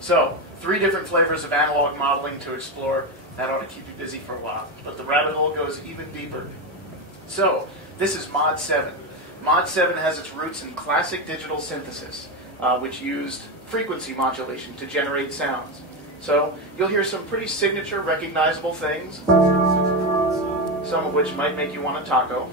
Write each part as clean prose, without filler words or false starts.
So, 3 different flavors of analog modeling to explore. That ought to keep you busy for a while. But the rabbit hole goes even deeper. So, this is Mod 7. Mod 7 has its roots in classic digital synthesis, which used frequency modulation to generate sounds. So, you'll hear some pretty signature, recognizable things, some of which might make you want a taco.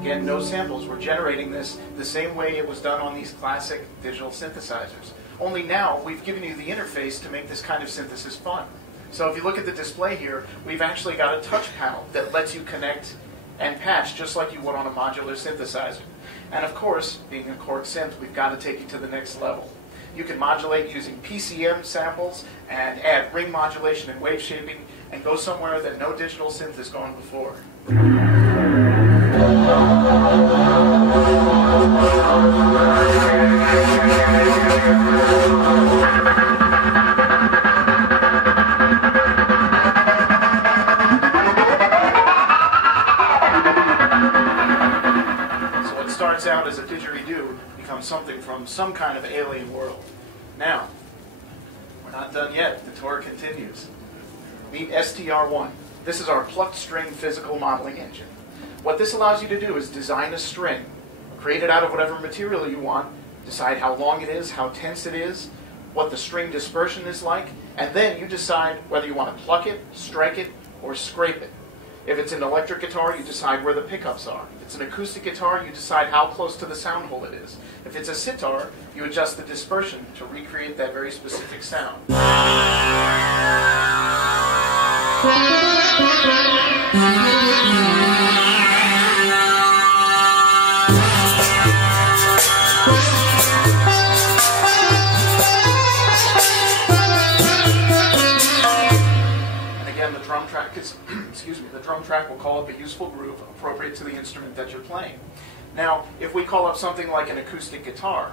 Again, no samples. We're generating this the same way it was done on these classic digital synthesizers. Only now, we've given you the interface to make this kind of synthesis fun. So if you look at the display here, we've actually got a touch panel that lets you connect and patch just like you would on a modular synthesizer. And of course, being a KORG synth, we've got to take you to the next level. You can modulate using PCM samples and add ring modulation and wave shaping and go somewhere that no digital synth has gone before. Out as a didgeridoo becomes something from some kind of alien world. Now, we're not done yet. The tour continues. Meet STR1. This is our plucked string physical modeling engine. What this allows you to do is design a string, create it out of whatever material you want, decide how long it is, how tense it is, what the string dispersion is like, and then you decide whether you want to pluck it, strike it, or scrape it. If it's an electric guitar, you decide where the pickups are. If it's an acoustic guitar, you decide how close to the sound hole it is. If it's a sitar, you adjust the dispersion to recreate that very specific sound. The drum track will call up a useful groove appropriate to the instrument that you're playing. Now, if we call up something like an acoustic guitar,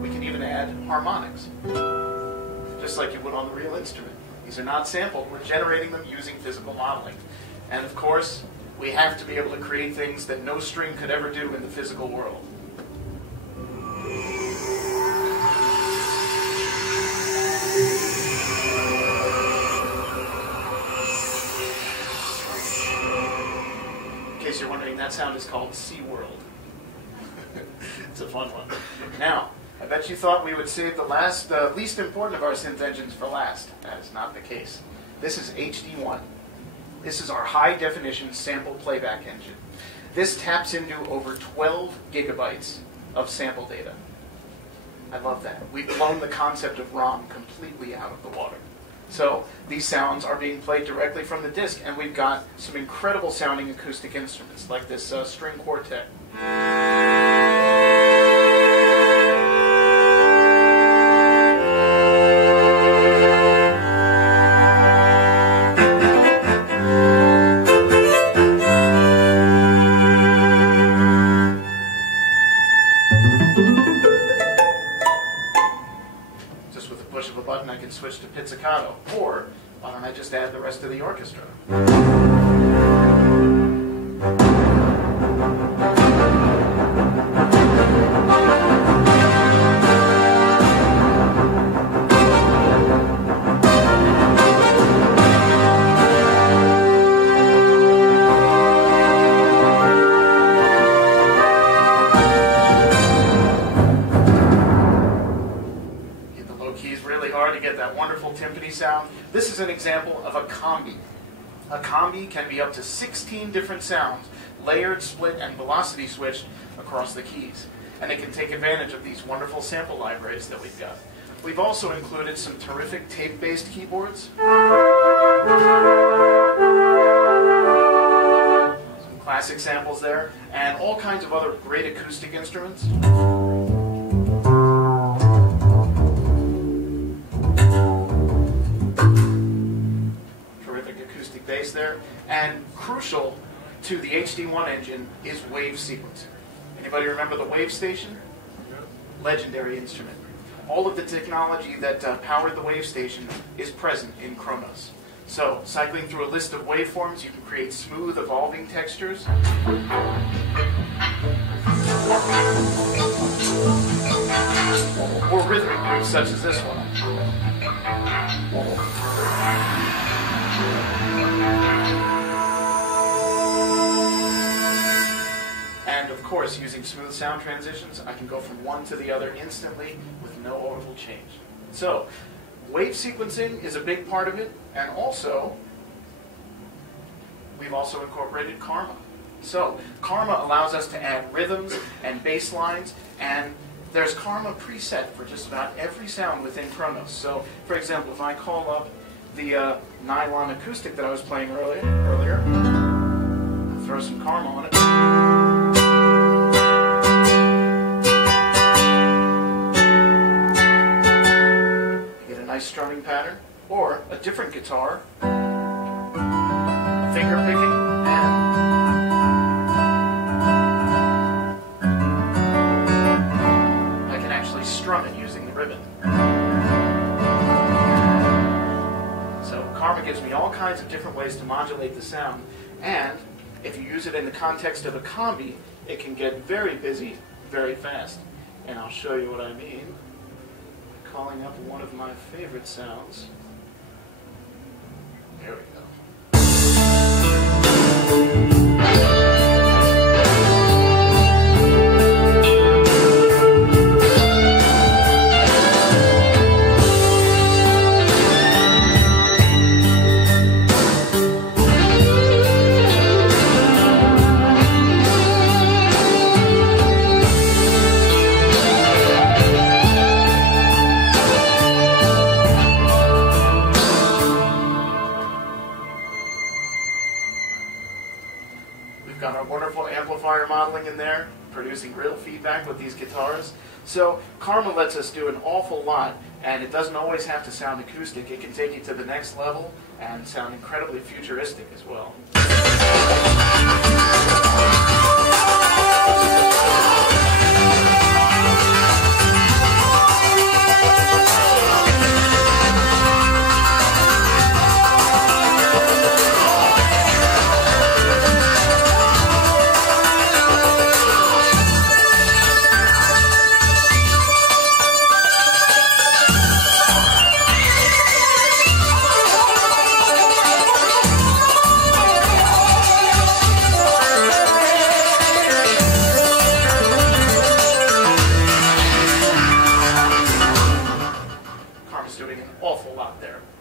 we can even add harmonics, just like you would on the real instrument. These are not sampled. We're generating them using physical modeling. And of course, we have to be able to create things that no string could ever do in the physical world. In case you're wondering, that sound is called SeaWorld. It's a fun one. Now, I bet you thought we would save the least important of our synth engines for last. That is not the case. This is HD1. This is our high-definition sample playback engine. This taps into over 12 gigabytes of sample data. I love that. We've blown the concept of ROM completely out of the water. So these sounds are being played directly from the disc, and we've got some incredible sounding acoustic instruments, like this string quartet. Switch to pizzicato, or why don't I just add the rest of the orchestra? Timpani sound. This is an example of a combi. A combi can be up to 16 different sounds, layered, split, and velocity switched across the keys. And it can take advantage of these wonderful sample libraries that we've got. We've also included some terrific tape-based keyboards. Some classic samples there, and all kinds of other great acoustic instruments. Bass there, and crucial to the HD1 engine is wave sequencer. Anybody remember the wave station? legendary instrument. All of the technology that powered the wave station is present in Kronos. So, cycling through a list of waveforms, you can create smooth, evolving textures. Or rhythmic groups such as this one. And of course, using smooth sound transitions, I can go from one to the other instantly with no audible change. So, wave sequencing is a big part of it, and also, we've also incorporated karma. So, karma allows us to add rhythms and bass lines, and there's karma preset for just about every sound within Kronos. So, for example, if I call up the nylon acoustic that I was playing earlier, I'll throw some karma on it. You get a nice strumming pattern, or a different guitar, finger picking, and strum it using the ribbon. So karma gives me all kinds of different ways to modulate the sound, and if you use it in the context of a combi, it can get very busy very fast. And I'll show you what I mean by calling up one of my favorite sounds. There we go. Got our wonderful amplifier modeling in there, producing real feedback with these guitars. So karma lets us do an awful lot, and it doesn't always have to sound acoustic. It can take you to the next level and sound incredibly futuristic as well.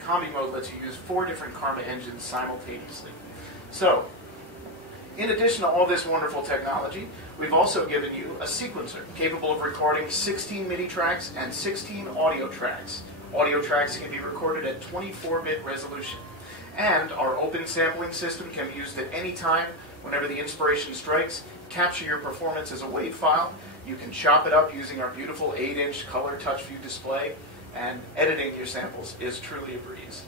Combi mode lets you use 4 different karma engines simultaneously. So, in addition to all this wonderful technology, we've also given you a sequencer capable of recording 16 MIDI tracks and 16 audio tracks. Audio tracks can be recorded at 24-bit resolution. And our open sampling system can be used at any time, whenever the inspiration strikes. Capture your performance as a WAV file. You can chop it up using our beautiful 8-inch color touch view display. And editing your samples is truly a breeze.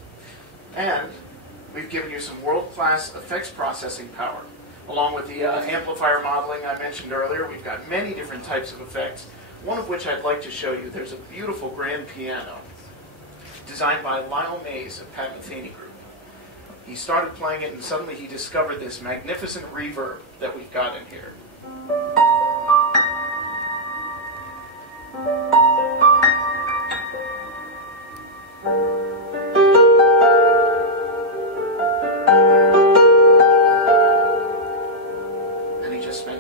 And we've given you some world-class effects processing power. Along with the amplifier modeling I mentioned earlier, we've got many different types of effects, one of which I'd like to show you. There's a beautiful grand piano designed by Lyle Mays of Pat Metheny Group. He started playing it, and suddenly he discovered this magnificent reverb that we've got in here.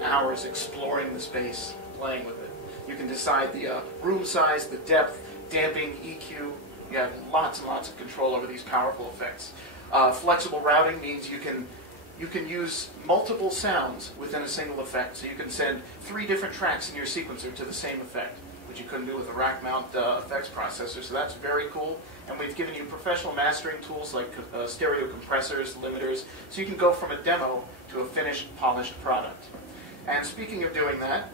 Hours exploring the space, playing with it. You can decide the room size, the depth, damping, EQ. You have lots and lots of control over these powerful effects. Flexible routing means you can use multiple sounds within a single effect. So you can send 3 different tracks in your sequencer to the same effect, which you couldn't do with a rack mount effects processor. So that's very cool. And we've given you professional mastering tools like stereo compressors, limiters, so you can go from a demo to a finished, polished product. And speaking of doing that,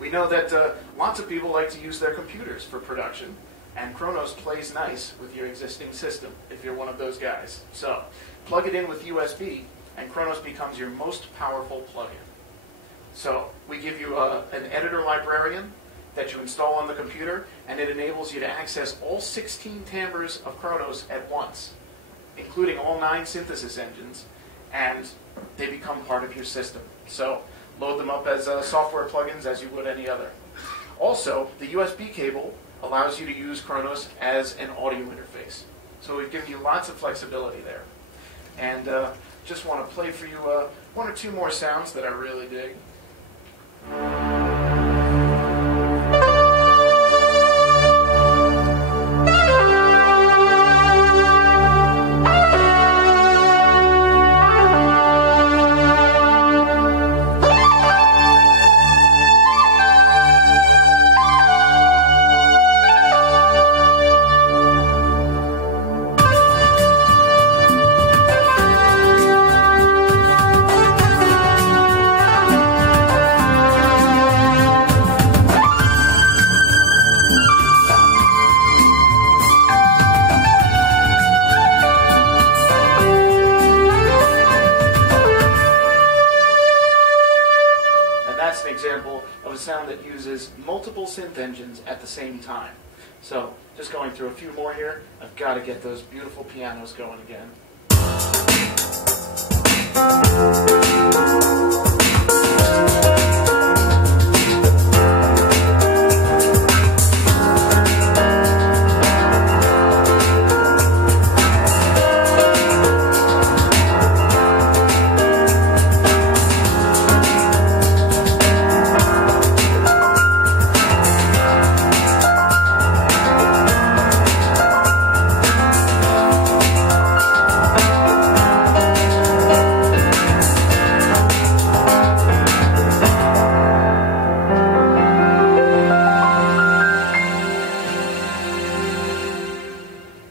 we know that lots of people like to use their computers for production, and Kronos plays nice with your existing system if you're one of those guys. So, plug it in with USB, and Kronos becomes your most powerful plugin. So, we give you an editor librarian that you install on the computer, and it enables you to access all 16 timbres of Kronos at once, including all 9 synthesis engines, and they become part of your system. So load them up as software plugins as you would any other. Also, the USB cable allows you to use Kronos as an audio interface. So we've given you lots of flexibility there. And just want to play for you 1 or 2 more sounds that I really dig. That's an example of a sound that uses multiple synth engines at the same time. So, just going through a few more here. I've got to get those beautiful pianos going again.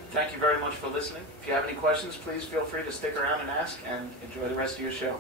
Thank you very much for listening. If you have any questions, please feel free to stick around and ask, and enjoy the rest of your show.